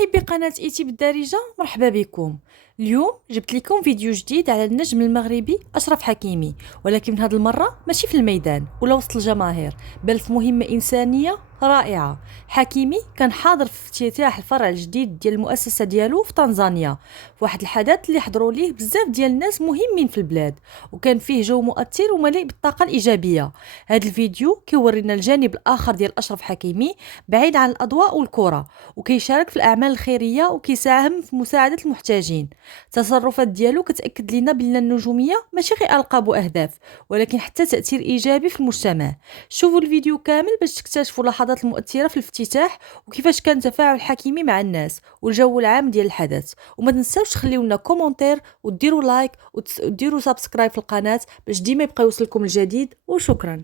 محبي قناة إيتي بالدارجة، مرحبا بكم. اليوم جبت لكم فيديو جديد على النجم المغربي أشرف حكيمي، ولكن هذه المرة ماشي في الميدان ولا وسط الجماهير، بل في مهمة إنسانية رائعة. حكيمي كان حاضر في افتتاح الفرع الجديد ديال المؤسسة ديالو في تنزانيا، في واحد الحدث اللي حضروا ليه بزاف ديال الناس مهمين في البلاد، وكان فيه جو مؤثر ومليء بالطاقة الإيجابية. هذا الفيديو كيورينا الجانب الآخر ديال أشرف حكيمي بعيد عن الأضواء والكرة، وكيشارك في الأعمال الخيرية وكيساهم في مساعدة المحتاجين. التصرفات ديالو كتأكد لنا بأن النجومية ماشي غير ألقاب وأهداف، ولكن حتى تأثير إيجابي في المجتمع. شوفوا الفيديو كامل باش تكتشفوا اللحظات المؤثرة في الافتتاح، وكيفاش كان تفاعل حكيمي مع الناس والجو العام ديال الحدث. وما تنساوش تخليو لنا كومنتير وديروا لايك وديروا سبسكرايب في القناة باش ديما يبقى يوصلكم الجديد. وشكرا.